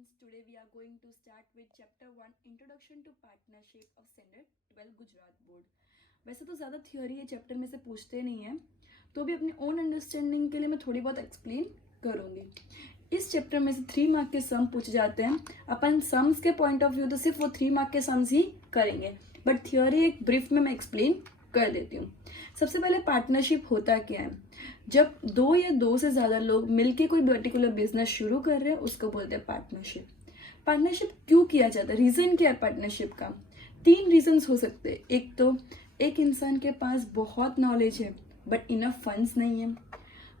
students, today we are going to start with chapter 1 Introduction to Partnership of Standard 12 Gujarat Board। वैसे तो ज़्यादा theory ये chapter में से पूछते नहीं हैं, तो भी अपनी ओन अंडरस्टैंडिंग के लिए मैं थोड़ी बहुत एक्सप्लेन करूँगी। इस चैप्टर में से 3 मार्क के सम पूछे जाते हैं। अपन सम्स के पॉइंट ऑफ व्यू तो सिर्फ वो 3 मार्क के सम्स ही करेंगे, बट थियोरी एक ब्रीफ में मैं एक्सप्लेन कर देती हूँ। सबसे पहले पार्टनरशिप होता क्या है? जब 2 या 2 से ज़्यादा लोग मिलके कोई पर्टिकुलर बिजनेस शुरू कर रहे हैं उसको बोलते हैं पार्टनरशिप। पार्टनरशिप क्यों किया जाता है? रीज़न क्या है पार्टनरशिप का? 3 रीजंस हो सकते हैं। एक तो एक इंसान के पास बहुत नॉलेज है बट इनफ फंड्स नहीं है।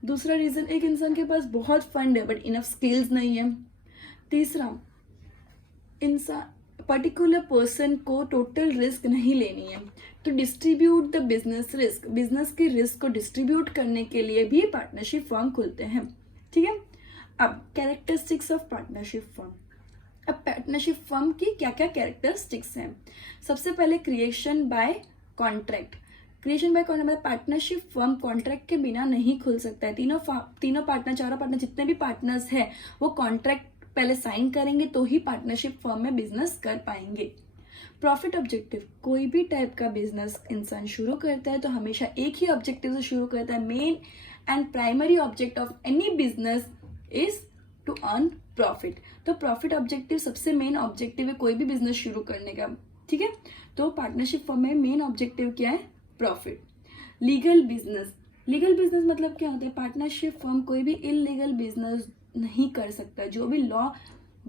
दूसरा रीज़न, एक इंसान के पास बहुत फंड है बट इनफ स्किल्स नहीं है। तीसरा, इंसान पर्टिकुलर पर्सन को टोटल रिस्क नहीं लेनी है, तो distribute the business risk, business के रिस्क को डिस्ट्रीब्यूट करने के लिए भी पार्टनरशिप फर्म खुलते हैं। ठीक है। अब कैरेक्टरिस्टिक्स ऑफ पार्टनरशिप फर्म। अब पार्टनरशिप फर्म की क्या क्या कैरेक्टरिस्टिक्स हैं? सबसे पहले creation bye contract. Creation bye contract मतलब पार्टनरशिप फर्म कॉन्ट्रैक्ट के बिना नहीं खुल सकता है। तीनों पार्टनर, चारों पार्टनर, जितने भी पार्टनर्स हैं वो कॉन्ट्रैक्ट पहले साइन करेंगे तो ही पार्टनरशिप फर्म में बिजनेस कर पाएंगे। प्रॉफिट ऑब्जेक्टिव, कोई भी टाइप का बिजनेस इंसान शुरू करता है तो हमेशा एक ही ऑब्जेक्टिव से शुरू करता है। Main and primary object of any business is to earn profit. तो प्रॉफिट ऑब्जेक्टिव सबसे मेन ऑब्जेक्टिव है कोई भी बिजनेस शुरू करने का। ठीक है। तो पार्टनरशिप फर्म में मेन ऑब्जेक्टिव क्या है? Profit. Legal business, legal business मतलब क्या होता है? पार्टनरशिप फर्म कोई भी इलीगल बिजनेस नहीं कर सकता। जो भी लॉ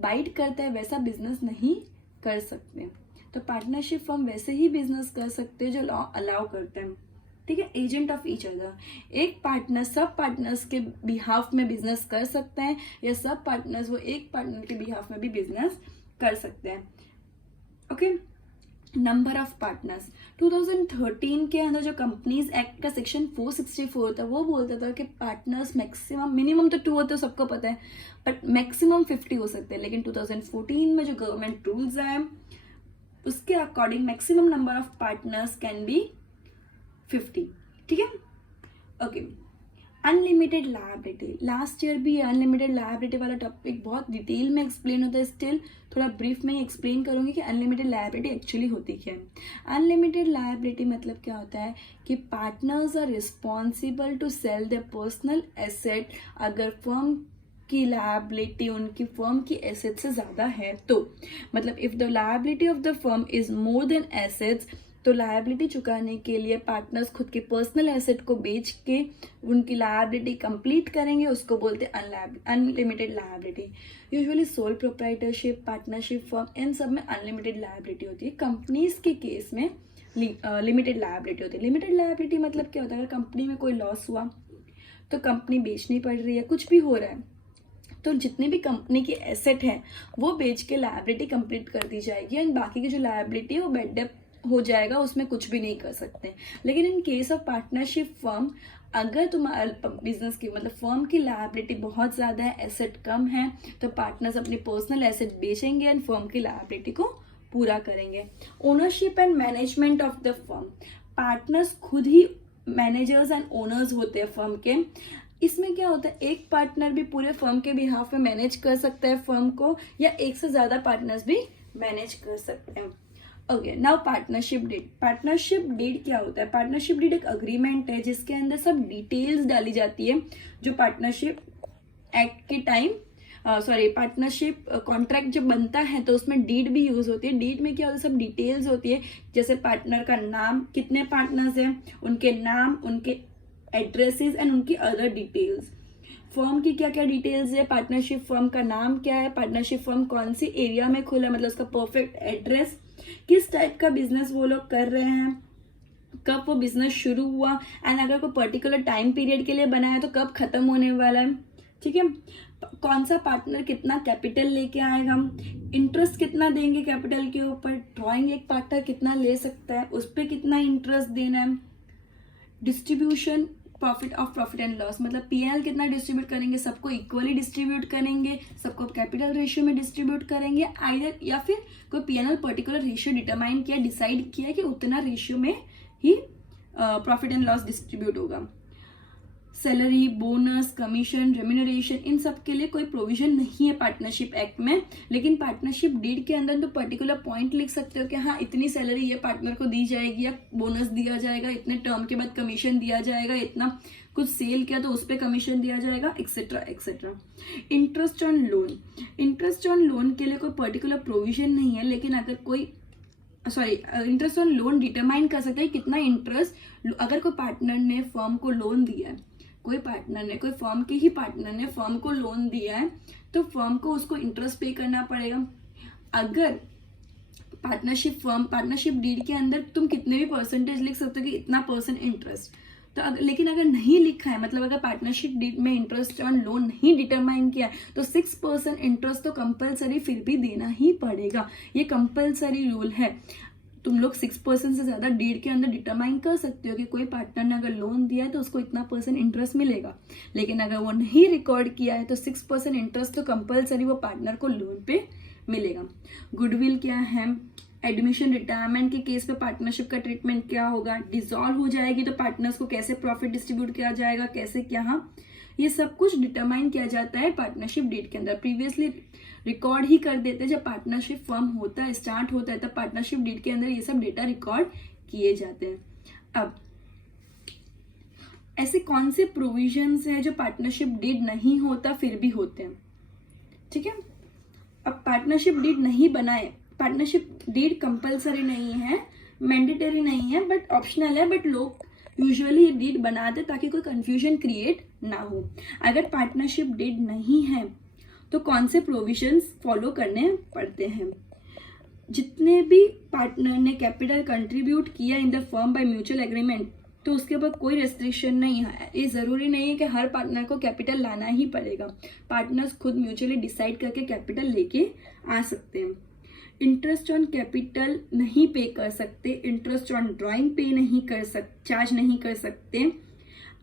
बाइट करता है वैसा बिजनेस नहीं कर सकते। तो पार्टनरशिप फर्म वैसे ही बिजनेस कर सकते हैं जो लॉ अलाउ करते हैं। ठीक है। एजेंट ऑफ ईच अदर, एक पार्टनर सब पार्टनर्स के बिहाफ में बिजनेस कर सकते हैं या सब पार्टनर्स वो एक पार्टनर के बिहाफ में भी बिजनेस कर सकते हैं। ओके। नंबर ऑफ पार्टनर्स, 2013 के अंदर जो कंपनीज एक्ट का सेक्शन 464 था वो बोलता था कि पार्टनर्स मैक्सिमम, मिनिमम तो 2 होते हैं सबको पता है, बट मैक्सिमम 50 हो सकते हैं। लेकिन 2014 में जो गवर्नमेंट रूल्स आए उसके according maximum number of partners can be 50। ठीक है। Okay. Unlimited liability, last year भी अनलिमिटेड लायबिलिटी वाला टॉपिक बहुत डिटेल में एक्सप्लेन होता है। स्टिल थोड़ा ब्रीफ में ही एक्सप्लेन करूंगी कि अनलिमिटेड लायबिलिटी एक्चुअली होती क्या है। अनलिमिटेड लायबिलिटी मतलब क्या होता है कि partners are responsible to sell their personal asset. अगर फर्म की लायबिलिटी उनकी फर्म की एसेट से ज़्यादा है तो, मतलब if the liability of the firm is more than assets, तो लायबिलिटी चुकाने के लिए पार्टनर्स खुद के पर्सनल एसेट को बेच के उनकी लायबिलिटी कंप्लीट करेंगे, उसको बोलते हैं unlimited liability. Usually sole proprietorship, partnership firm, इन सब में अनलिमिटेड लायबिलिटी होती है। कंपनीज के केस में लिमिटेड लायबिलिटी होती है। लिमिटेड लायबिलिटी मतलब क्या होता है? अगर कंपनी में कोई लॉस हुआ तो कंपनी बेचनी पड़ रही है, कुछ भी हो रहा है, तो जितनी भी कंपनी की एसेट है वो बेच के लायबिलिटी कंप्लीट कर दी जाएगी एंड बाकी की जो लायबिलिटी है वो बेड डेप हो जाएगा, उसमें कुछ भी नहीं कर सकते। लेकिन in case of partnership firm, अगर तुम्हारा बिजनेस की मतलब फर्म की लायबिलिटी बहुत ज़्यादा है, एसेट कम है, तो पार्टनर्स अपनी पर्सनल एसेट बेचेंगे एंड फर्म की लायबिलिटी को पूरा करेंगे। Ownership and management of the firm, partners खुद ही मैनेजर्स एंड ओनर्स होते हैं फर्म के। इसमें क्या होता है? एक पार्टनर भी पूरे फर्म के बिहाफ में मैनेज कर सकता है फर्म को, या एक से ज़्यादा पार्टनर्स भी मैनेज कर सकते हैं। Okay, now partnership deed. Partnership deed क्या होता है? पार्टनरशिप डीड एक अग्रीमेंट है जिसके अंदर सब डिटेल्स डाली जाती है जो पार्टनरशिप एक्ट के टाइम पार्टनरशिप कॉन्ट्रैक्ट जब बनता है तो उसमें डीड भी यूज होती है। डीड में क्या होता है? सब डिटेल्स होती है, जैसे पार्टनर का नाम, कितने पार्टनर्स हैं, उनके नाम, उनके एड्रेसेस एंड उनकी अदर डिटेल्स। फर्म की क्या क्या डिटेल्स है? पार्टनरशिप फर्म का नाम क्या है, पार्टनरशिप फर्म कौन सी एरिया में खुला, मतलब उसका परफेक्ट एड्रेस, किस टाइप का बिजनेस वो लोग कर रहे हैं, कब वो बिजनेस शुरू हुआ, एंड अगर कोई पर्टिकुलर टाइम पीरियड के लिए बनाया तो कब खत्म होने वाला है। ठीक है। कौन सा पार्टनर कितना कैपिटल लेके आएगा, इंटरेस्ट कितना देंगे कैपिटल के ऊपर, ड्रॉइंग एक पार्टनर कितना ले सकता है, उस पर कितना इंटरेस्ट देना है। डिस्ट्रीब्यूशन प्रॉफिट एंड लॉस, मतलब पीएल कितना डिस्ट्रीब्यूट करेंगे, सबको इक्वली डिस्ट्रीब्यूट करेंगे, सबको कैपिटल रेशियो में डिस्ट्रीब्यूट करेंगे आइदर, या फिर कोई पीएनएल पर्टिकुलर रेशियो डिटरमाइन किया, डिसाइड किया कि उतना रेशियो में ही प्रॉफिट एंड लॉस डिस्ट्रीब्यूट होगा। सैलरी, बोनस, कमीशन, रेम्यूनरेशन, इन सब के लिए कोई प्रोविजन नहीं है पार्टनरशिप एक्ट में। लेकिन पार्टनरशिप डीड के अंदर तो पर्टिकुलर पॉइंट लिख सकते हो कि हाँ इतनी सैलरी ये पार्टनर को दी जाएगी, या बोनस दिया जाएगा, इतने टर्म के बाद कमीशन दिया जाएगा, इतना कुछ सेल किया तो उस पर कमीशन दिया जाएगा, etcetera etcetera. Interest on loan, interest on loan के लिए कोई पर्टिकुलर प्रोविजन नहीं है, लेकिन अगर कोई इंटरेस्ट ऑन लोन डिटरमाइन कर सकता है कितना इंटरेस्ट, अगर कोई पार्टनर ने फर्म को लोन दिया है, कोई फर्म के ही पार्टनर ने फर्म को लोन दिया है, तो फर्म को उसको इंटरेस्ट पे करना पड़ेगा। अगर पार्टनरशिप डीड के अंदर तुम कितने भी परसेंटेज लिख सकते हो कि इतना % इंटरेस्ट, तो लेकिन अगर नहीं लिखा है, मतलब अगर पार्टनरशिप डीड में इंटरेस्ट ऑन लोन नहीं डिटरमाइन किया है, तो 6% इंटरेस्ट तो कंपलसरी फिर भी देना ही पड़ेगा। ये कंपलसरी रूल है। तुम लोग 6% से ज़्यादा डीड के अंदर डिटरमाइन कर सकते हो कि कोई पार्टनर ने अगर लोन दिया है तो उसको इतना % इंटरेस्ट मिलेगा, लेकिन अगर वो नहीं रिकॉर्ड किया है तो 6% इंटरेस्ट तो कंपलसरी वो पार्टनर को लोन पे मिलेगा। गुडविल क्या है, एडमिशन, रिटायरमेंट के केस पे पार्टनरशिप का ट्रीटमेंट क्या होगा, डिसॉल्व हो जाएगी तो पार्टनर्स को कैसे प्रॉफिट डिस्ट्रीब्यूट किया जाएगा, कैसे क्या, हाँ ये सब कुछ डिटरमाइन किया जाता है पार्टनरशिप डीड के अंदर। प्रीवियसली रिकॉर्ड ही कर देते, जब पार्टनरशिप फॉर्म होता है, स्टार्ट होता है, तब पार्टनरशिप डीड के अंदर ये सब डेटा रिकॉर्ड किए जाते हैं। अब ऐसे कौन से प्रोविजंस हैं जो पार्टनरशिप डीड नहीं होता फिर भी होते हैं, ठीक है। अब पार्टनरशिप डीड नहीं बनाए, पार्टनरशिप डीड कंपलसरी नहीं है, मैंडेटरी नहीं है, बट ऑप्शनल है, बट लोग यूजुअली ये डीड बनाते ताकि कोई कंफ्यूजन क्रिएट ना हो। अगर पार्टनरशिप डीड नहीं है तो कौन से प्रोविजंस फॉलो करने पड़ते हैं। जितने भी पार्टनर ने कैपिटल कंट्रीब्यूट किया in the firm by mutual agreement, तो उसके ऊपर कोई रेस्ट्रिक्शन नहीं है। ये ज़रूरी नहीं है कि हर पार्टनर को कैपिटल लाना ही पड़ेगा, पार्टनर्स खुद म्यूचुअली डिसाइड करके कैपिटल लेके आ सकते हैं। इंटरेस्ट ऑन कैपिटल नहीं पे कर सकते, इंटरेस्ट ऑन ड्राइंग पे नहीं कर चार्ज नहीं कर सकते।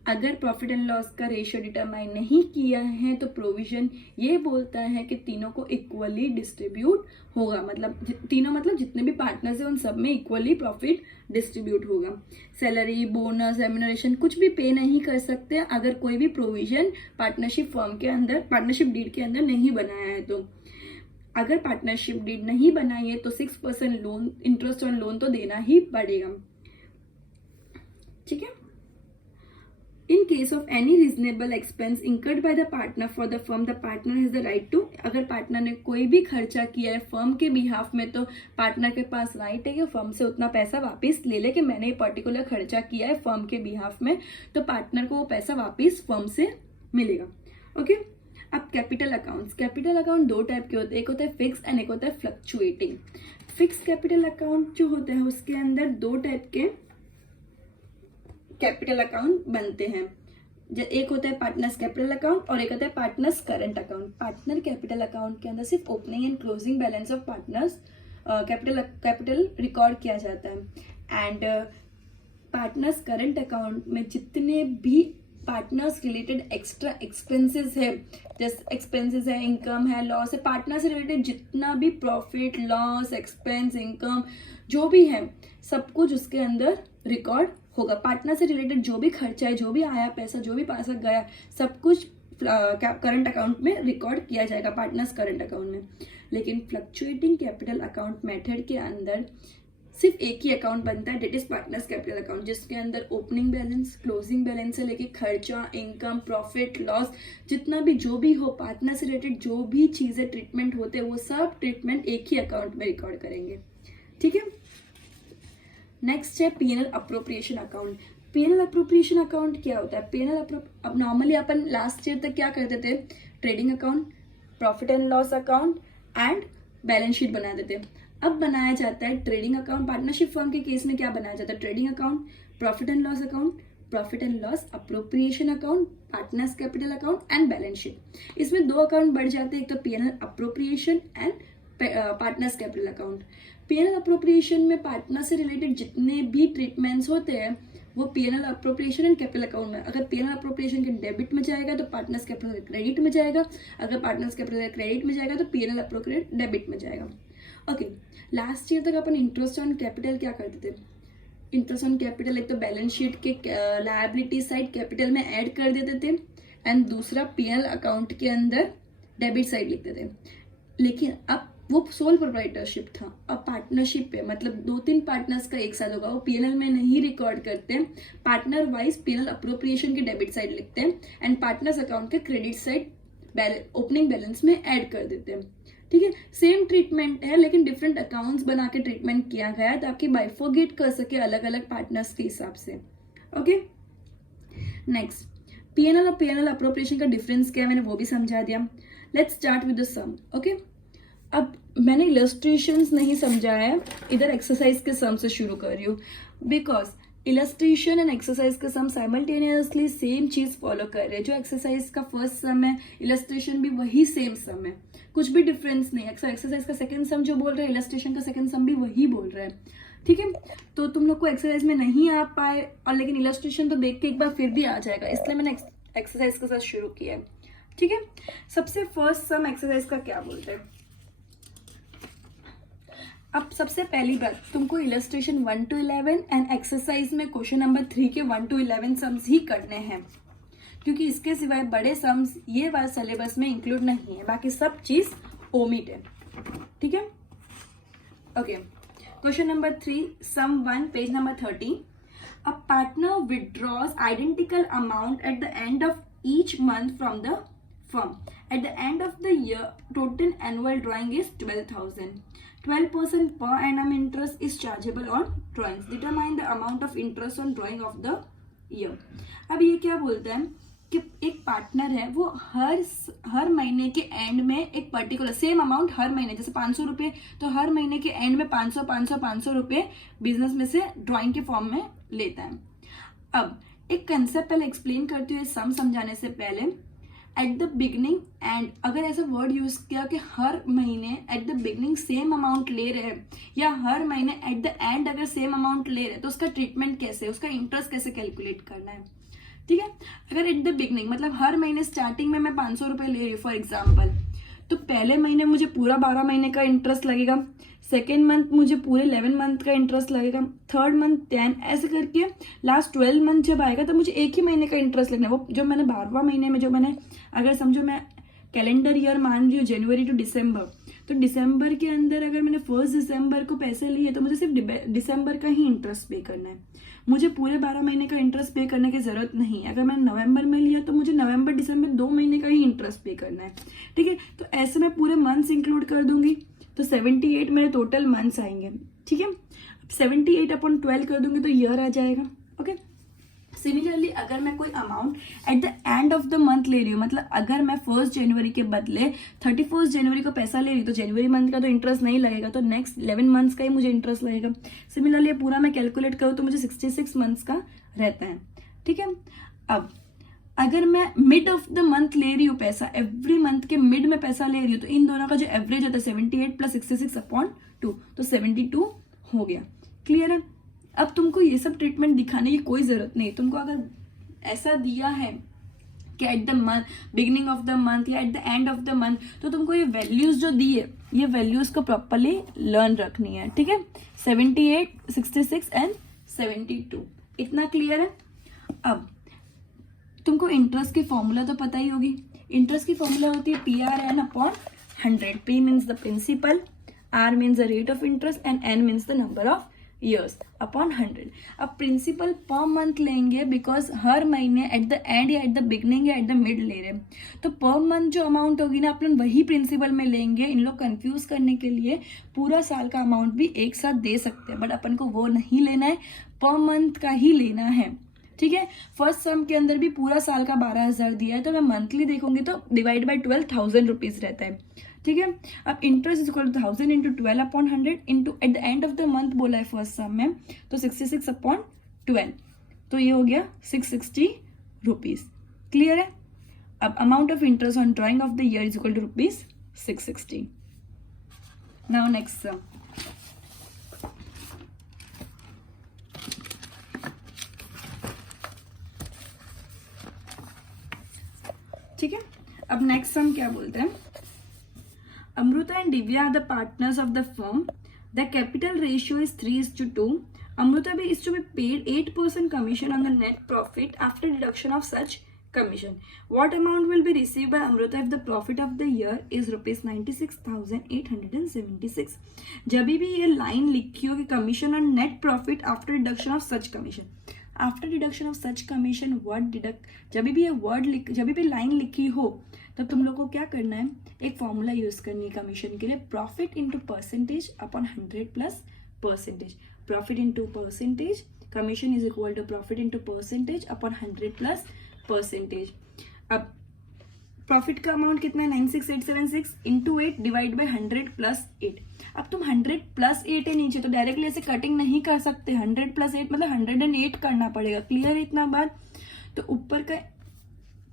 अगर प्रॉफिट एंड लॉस का रेशियो डिटरमाइन नहीं किया है तो प्रोविजन ये बोलता है कि तीनों को इक्वली डिस्ट्रीब्यूट होगा, मतलब तीनों मतलब जितने भी पार्टनर्स हैं उन सब में इक्वली प्रॉफिट डिस्ट्रीब्यूट होगा। सैलरी, बोनस, रेम्यूनरेशन कुछ भी पे नहीं कर सकते अगर कोई भी प्रोविजन पार्टनरशिप फर्म के अंदर, पार्टनरशिप डीड के अंदर नहीं बनाया है। तो अगर पार्टनरशिप डीड नहीं बनाई है तो 6% लोन, इंटरेस्ट ऑन लोन तो देना ही पड़ेगा, ठीक है। In case of any reasonable expense incurred by the partner for the firm, the partner has the right to, अगर पार्टनर ने कोई भी खर्चा किया है फर्म के बिहाफ में तो पार्टनर के पास राइट है कि फर्म से उतना पैसा वापस ले ले, कि मैंने ये पर्टिकुलर खर्चा किया है फर्म के बिहाफ में, तो पार्टनर को वो पैसा वापस फर्म से मिलेगा। ओके, अब कैपिटल अकाउंट्स। कैपिटल अकाउंट दो टाइप के होते हैं, एक होता है फिक्स एंड एक होता है फ्लक्चुएटिंग। फिक्स कैपिटल अकाउंट जो होता है उसके अंदर दो टाइप के कैपिटल अकाउंट बनते हैं। एक होता है पार्टनर्स कैपिटल अकाउंट और एक होता है partners current account. Partner capital account के अंदर सिर्फ opening and closing balance of partners capital record किया जाता है। एंड पार्टनर्स करंट अकाउंट में जितने भी पार्टनर्स रिलेटेड एक्स्ट्रा एक्सपेंसेस है, जैसे एक्सपेंसेस है, इनकम है, लॉस है, पार्टनर से रिलेटेड जितना भी प्रॉफिट, लॉस, एक्सपेंस, इनकम जो भी है सब कुछ उसके अंदर रिकॉर्ड होगा। पार्टनर से रिलेटेड जो भी खर्चा है, जो भी आया पैसा, जो भी पैसा गया, सब कुछ करंट अकाउंट में रिकॉर्ड किया जाएगा, पार्टनर्स करंट अकाउंट में। लेकिन फ्लक्चुएटिंग कैपिटल अकाउंट मेथड के अंदर सिर्फ एक ही अकाउंट बनता है, that is partners capital account, जिसके अंदर ओपनिंग बैलेंस, क्लोजिंग बैलेंस से लेके खर्चा, इनकम, प्रॉफिट, लॉस, जितना भी जो भी हो पार्टनर से रिलेटेड जो भी चीज़ें ट्रीटमेंट होते हैं वो सब ट्रीटमेंट एक ही अकाउंट में रिकॉर्ड करेंगे, ठीक है। नेक्स्ट है PNL appropriation account. PNL appropriation account क्या होता है? पीएनएल अब नॉर्मली अपन लास्ट ईयर तक क्या करते थे, trading account, profit and loss account and balance sheet बनाते थे। अब बनाया जाता है ट्रेडिंग अकाउंट। पार्टनरशिप फर्म के केस में क्या बनाया जाता है? Trading account, profit and loss account, profit and loss appropriation account, partners capital account and balance sheet. इसमें दो अकाउंट बढ़ जाते हैं, एक तो PNL appropriation and partners capital account. PNL appropriation में पार्टनर से रिलेटेड जितने भी ट्रीटमेंट्स होते हैं वो PNL appropriation and capital account में। अगर पीएनएल अप्रोप्रिएशन के डेबिट में जाएगा तो पार्टनर्स कैपिटल क्रेडिट में जाएगा, अगर पार्टनर्स कैपिटल क्रेडिट में जाएगा तो पीएनएल अप्रोप्रिएट डेबिट में जाएगा। ओके, लास्ट ईयर तक अपन इंटरेस्ट ऑन कैपिटल क्या करते थे? इंटरेस्ट ऑन कैपिटल एक तो बैलेंस शीट के लायबिलिटी साइड कैपिटल में ऐड कर देते थे एंड दूसरा पीएनएल अकाउंट के अंदर डेबिट साइड लिखते थे। लेकिन अब वो सोल प्रोप्राइटरशिप था, अब पार्टनरशिप है, मतलब 2-3 पार्टनर्स का एक साथ होगा, वो पीएनएल में नहीं रिकॉर्ड करते, पार्टनर वाइज पीएनएल अप्रोप्रिएशन की डेबिट साइड लिखते हैं एंड पार्टनर्स अकाउंट के क्रेडिट साइड ओपनिंग बैलेंस में ऐड कर देते हैं। ठीक है, सेम ट्रीटमेंट है लेकिन डिफरेंट अकाउंट्स बना के ट्रीटमेंट किया गया है ताकि बाइफोगेट कर सके अलग अलग पार्टनर्स के हिसाब से। ओके, नेक्स्ट पीएनएल और पीएनएल अप्रोप्रिएशन का डिफरेंस क्या है मैंने वो भी समझा दिया। Let's start with the sum. Okay, अब मैंने इलस्ट्रेशंस नहीं समझा है, इधर एक्सरसाइज के सम से शुरू कर रही हूँ बिकॉज इलस्ट्रेशन एंड एक्सरसाइज का सम साइमल्टेनियसली सेम चीज फॉलो कर रहे हैं। जो एक्सरसाइज का फर्स्ट सम है इलस्ट्रेशन भी वही सेम सम है, कुछ भी डिफरेंस नहीं है। एक्सरसाइज का सेकंड सम जो बोल रहे हैं इलस्ट्रेशन का सेकंड सम भी वही बोल रहा है। ठीक है, तो तुम लोग को एक्सरसाइज में नहीं आ पाए और लेकिन इलस्ट्रेशन तो देख के एक बार फिर भी आ जाएगा, इसलिए मैंने एक्सरसाइज के साथ शुरू किया है। ठीक है, सबसे फर्स्ट सम एक्सरसाइज का क्या बोलते हैं। अब सबसे पहली बात तुमको इलस्ट्रेशन 1 to 11 एंड एक्सरसाइज में क्वेश्चन नंबर 3 के 1 to 11 सम्स ही करने हैं, क्योंकि इसके सिवाय बड़े सम्स ये वाला सिलेबस में इंक्लूड नहीं है, बाकी सब चीज ओमिट है। ठीक है, okay, question number 3 sum 1 page number 30। A partner withdraws identical amount at the end of each month from the firm. At the end of the year, total annual drawing is 12,000. 12% per annum interest is chargeable on drawings. Determine the amount of interest on drawing of the year. अब ये क्या बोलता है कि एक partner है वो हर महीने के एंड में एक पर्टिकुलर सेम अमाउंट हर महीने, जैसे 500 रुपये, तो हर महीने के एंड में 500 रुपये बिजनेस में से ड्राइंग के फॉर्म में लेता है। अब एक कंसेप्ट पहले एक्सप्लेन करती हूँ सम समझाने से पहले। एट द बिगनिंग एंड, अगर ऐसा वर्ड यूज किया कि हर महीने at the beginning same amount ले रहे हैं या हर महीने एट द एंड अगर सेम अमाउंट ले रहे हैं तो उसका ट्रीटमेंट कैसे, उसका इंटरेस्ट कैसे कैलकुलेट करना है। ठीक है, अगर एट द बिगनिंग मतलब हर महीने स्टार्टिंग में मैं 500 रुपये ले रही हूँ फॉर एग्जाम्पल, तो पहले महीने मुझे पूरा 12 महीने का इंटरेस्ट लगेगा, सेकेंड मंथ मुझे पूरे 11 मंथ का इंटरेस्ट लगेगा, थर्ड मंथ 10, ऐसे करके लास्ट 12 मंथ जब आएगा तो मुझे एक ही महीने का इंटरेस्ट लगना है। वो जो मैंने 12वां महीने में जो मैंने, अगर समझो मैं कैलेंडर ईयर मान रही हूँ जनवरी टू दिसंबर, तो दिसंबर के अंदर अगर मैंने 1 दिसंबर को पैसे लिए तो मुझे सिर्फ दिसंबर का ही इंटरेस्ट पे करना है, मुझे पूरे 12 महीने का इंटरेस्ट पे करने की जरूरत नहीं है। अगर मैंने नवंबर में लिया तो मुझे नवंबर दिसंबर 2 महीने का ही इंटरेस्ट पे करना है। ठीक है, तो ऐसे मैं पूरे मंथ्स इंक्लूड कर दूंगी तो 78 मेरे टोटल मंथ्स आएंगे। ठीक है, 78/12 कर दूंगी तो ईयर आ जाएगा। ओके, सिमिलरली अगर मैं कोई amount at the end of the month ले रही हूँ, मतलब अगर मैं 1 जनवरी के बदले 31 जनवरी को पैसा ले रही हूँ तो जनवरी मंथ का तो इंटरेस्ट नहीं लगेगा, तो नेक्स्ट 11 मंथ्स का ही मुझे इंटरेस्ट लगेगा। सिमिलरली पूरा मैं कैलकुलेट करूँ तो मुझे 66 मंथ्स का रहता है। ठीक है, अब अगर मैं मिड ऑफ द मंथ ले रही हूँ पैसा, एवरी मंथ के मिड में पैसा ले रही हूँ, तो इन दोनों का जो एवरेज होता है 78 + 66/2, तो 72 हो गया। क्लियर है, अब तुमको ये सब ट्रीटमेंट दिखाने की कोई जरूरत नहीं। तुमको अगर ऐसा दिया है कि at the month beginning of the month या at the end of the month, तो तुमको ये वैल्यूज जो दी है ये वैल्यूज को प्रॉपरली लर्न रखनी है। ठीक है, 78, 66 एंड 72, इतना क्लियर है। अब तुमको इंटरेस्ट की फॉर्मूला तो पता ही होगी। इंटरेस्ट की फॉर्मूला होती है PRN/100। P means the principal, R means the rate of interest and N means the number of years upon 100। अब प्रिंसिपल पर मंथ लेंगे बिकॉज हर महीने एट द एंड या एट द बिगनिंग या एट द मिड ले रहे हैं, तो पर मंथ जो अमाउंट होगी ना अपन वही प्रिंसिपल में लेंगे। इन लोग कंफ्यूज करने के लिए पूरा साल का अमाउंट भी एक साथ दे सकते हैं, बट अपन को वो नहीं लेना है, पर मंथ का ही लेना है। ठीक है, फर्स्ट सम के अंदर भी पूरा साल का 12,000 दिया है, तो मैं मंथली देखूंगी तो डिवाइड बाई 12 1,000 रुपीज रहता है। ठीक है, अब interest is equal to 1000 × 12/100 into at the end of the month बोला है फर्स्ट सम में, तो 66/12, तो ये हो गया 660 रुपीज। क्लियर है, अब amount of interest on drawing of the year is equal to rupees 660। Now next sum, ठीक है। अब नेक्स्ट सम क्या बोलते हैं, Amruta and Divya are the partners of the firm. The capital ratio is 3:2. Amruta B is to be paid 8% commission on the net profit after deduction of such commission. What amount will be received by Amruta if the profit of the year is rupees 96,876? जब भी ये line लिखी होगी commission on net profit after deduction of such commission, after deduction of such commission word deduct, जब भी ये word जब भी लाइन लिखी हो तब तुम लोग को क्या करना है, एक फॉर्मूला यूज करनी है कमीशन के लिए, profit into percentage upon 100 plus percentage. Profit into percentage, commission is equal to profit into percentage upon 100 plus percentage. अब प्रॉफिट का अमाउंट कितना है 96876 इंटू 8 डिवाइड बाई 100 प्लस 8. अब तुम 100 प्लस 8 है नीचे तो डायरेक्टली ऐसे कटिंग नहीं कर सकते, 100 प्लस 8 मतलब 108 करना पड़ेगा. क्लियर है इतना बात? तो ऊपर का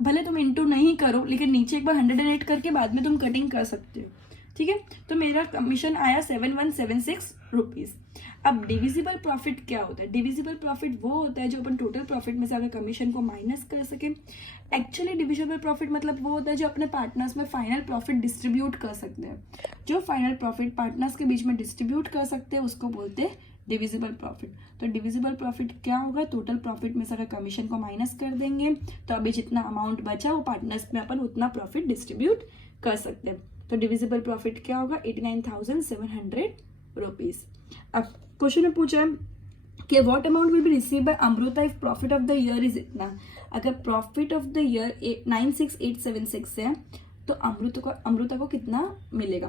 भले तुम इंटू नहीं करो लेकिन नीचे एक बार 108 करके बाद में तुम कटिंग कर सकते हो. ठीक है, तो मेरा कमीशन आया 7176 रुपीज. अब डिविजिबल प्रॉफिट क्या होता है? डिविजिबल प्रॉफिट वो होता है जो अपन टोटल प्रॉफिट में से अगर कमीशन को माइनस कर सके. एक्चुअली डिविजिबल प्रॉफिट मतलब वो होता है जो अपने पार्टनर्स में फाइनल प्रॉफिट डिस्ट्रीब्यूट कर सकते हैं. जो फाइनल प्रॉफिट पार्टनर्स के बीच में डिस्ट्रीब्यूट कर सकते हैं उसको बोलते हैं डिविजिबल प्रॉफिट. तो डिविजिबल प्रॉफिट क्या होगा? टोटल प्रॉफिट में से अगर कमीशन को माइनस कर देंगे तो अभी जितना अमाउंट बचा वो पार्टनर्स में अपन उतना प्रॉफिट डिस्ट्रीब्यूट कर सकते हैं. तो डिविजिबल प्रॉफिट क्या होगा? 89,700 रुपीज. अब क्वेश्चन में पूछा है कि what amount will be receive by Amrita if profit of the year is इतना. अगर प्रॉफिट ऑफ द ईयर 96876 है तो अमृता को कितना मिलेगा?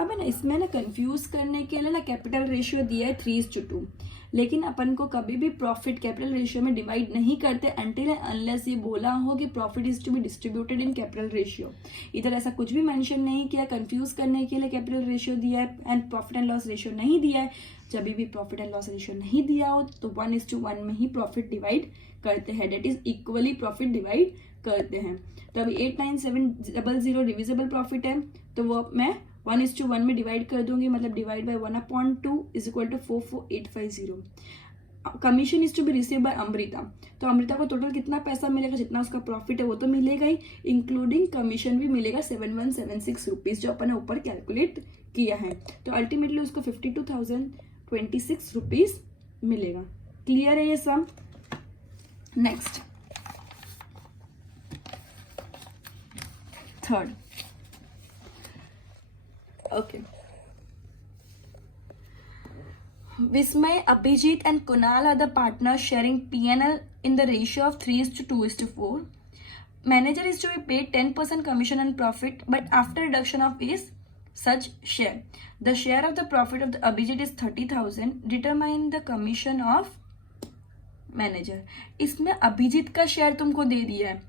अब है ना इसमें ना कंफ्यूज करने के लिए ना कैपिटल रेशियो दिया है 3:2, लेकिन अपन को कभी भी प्रॉफिट कैपिटल रेशियो में डिवाइड नहीं करते अनटिल अनलेस ये बोला हो कि profit is to be distributed in capital ratio. इधर ऐसा कुछ भी मेंशन नहीं किया, कंफ्यूज करने के लिए कैपिटल रेशियो दिया है and profit and loss ratio नहीं दिया है. जब भी प्रॉफिट एंड लॉस रेशियो नहीं दिया हो तो 1:1 में ही प्रॉफिट डिवाइड करते हैं, that is equally profit divide करते हैं. तो अभी 89700 डिविजिबल प्रॉफिट है तो वो मैं 1:1 में डिवाइड कर दूंगी, मतलब divide by 1/2 is equal to 44850. Commission is to be receive by Amrita. तो अमृता को टोटल कितना पैसा मिलेगा? जितना उसका प्रॉफिट है वो तो मिलेगा ही, इंक्लूडिंग कमीशन भी मिलेगा 7176 रुपीज जो अपन ने ऊपर कैलकुलेट किया है. तो अल्टीमेटली उसको 52,026 रुपीज मिलेगा. क्लियर है ये sum? Next third. Okay, Vismay, Abhijit and Kunal are the partners sharing P&L in the ratio of 3:2:4. Manager is to be paid 10% commission on profit, but after reduction of his such share. The share of the profit of the Abhijit is 30,000. Determine the commission of manager. इसमें अभिजीत का share तुमको दे दिया है,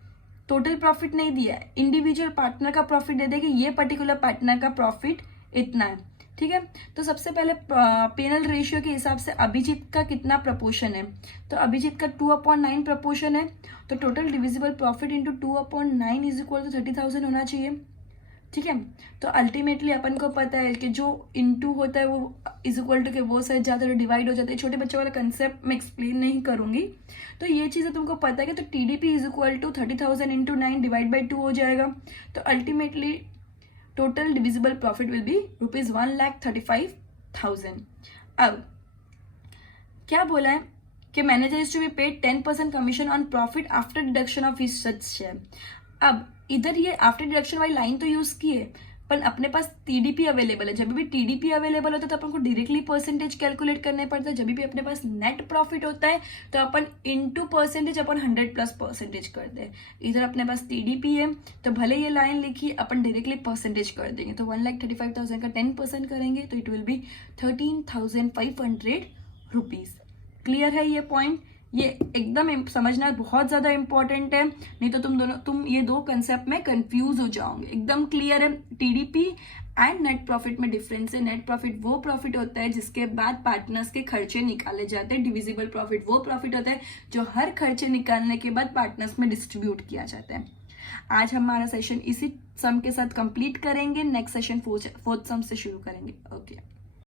total profit नहीं दिया है. Individual partner का profit दे देगी, ये पर्टिकुलर पार्टनर का प्रॉफिट इतना है. ठीक है, तो सबसे पहले पेनल रेशियो के हिसाब से अभिजीत का कितना प्रपोर्शन है? तो अभिजीत का 2/9 प्रपोर्शन है. तो total divisible profit into 2/9 is equal to 30,000 होना चाहिए. ठीक है, तो अल्टीमेटली अपन को पता है कि जो इंटू होता है वो इज इक्वल टू के वो साइड जाता है, डिवाइड हो जाता है. छोटे बच्चे वाला कंसेप्ट मैं एक्सप्लेन नहीं करूंगी, तो ये चीज़ें तुमको पता है कि तो TDP is equal to 30,000 into 9 divide by 2 हो जाएगा. तो ultimately total divisible profit will be rupees 1,35,000. अब क्या बोला है कि manager is to be paid 10% commission on profit after deduction of his such share. अब इधर ये आफ्टर डिडक्शन वाली लाइन तो यूज की है, पर अपने पास टीडीपी अवेलेबल है. जब भी टीडीपी अवेलेबल होता है तो अपन को डायरेक्टली परसेंटेज कैलकुलेट करने पड़ता है. जब भी अपने पास नेट प्रॉफिट होता है तो अपन इंटू परसेंटेज अपन 100 प्लस परसेंटेज करते हैं. इधर अपने पास टीडीपी है तो भले ये लाइन लिखी अपन डायरेक्टली परसेंटेज कर देंगे. तो 1,35,000 का 10% करेंगे तो it will be 13,500 rupees. Clear है ये पॉइंट? ये एकदम समझना बहुत ज्यादा इंपॉर्टेंट है, नहीं तो तुम ये दो कंसेप्ट में कंफ्यूज हो जाओगे. एकदम क्लियर है. टीडीपी एंड नेट प्रॉफिट में डिफरेंस है. नेट प्रॉफिट वो प्रॉफिट होता है जिसके बाद पार्टनर्स के खर्चे निकाले जाते हैं. डिविजिबल प्रॉफिट वो प्रॉफिट होता है जो हर खर्चे निकालने के बाद पार्टनर्स में डिस्ट्रीब्यूट किया जाता है. आज हमारा सेशन इसी सम के साथ कंप्लीट करेंगे. नेक्स्ट सेशन फोर्थ सम से शुरू करेंगे. ओके.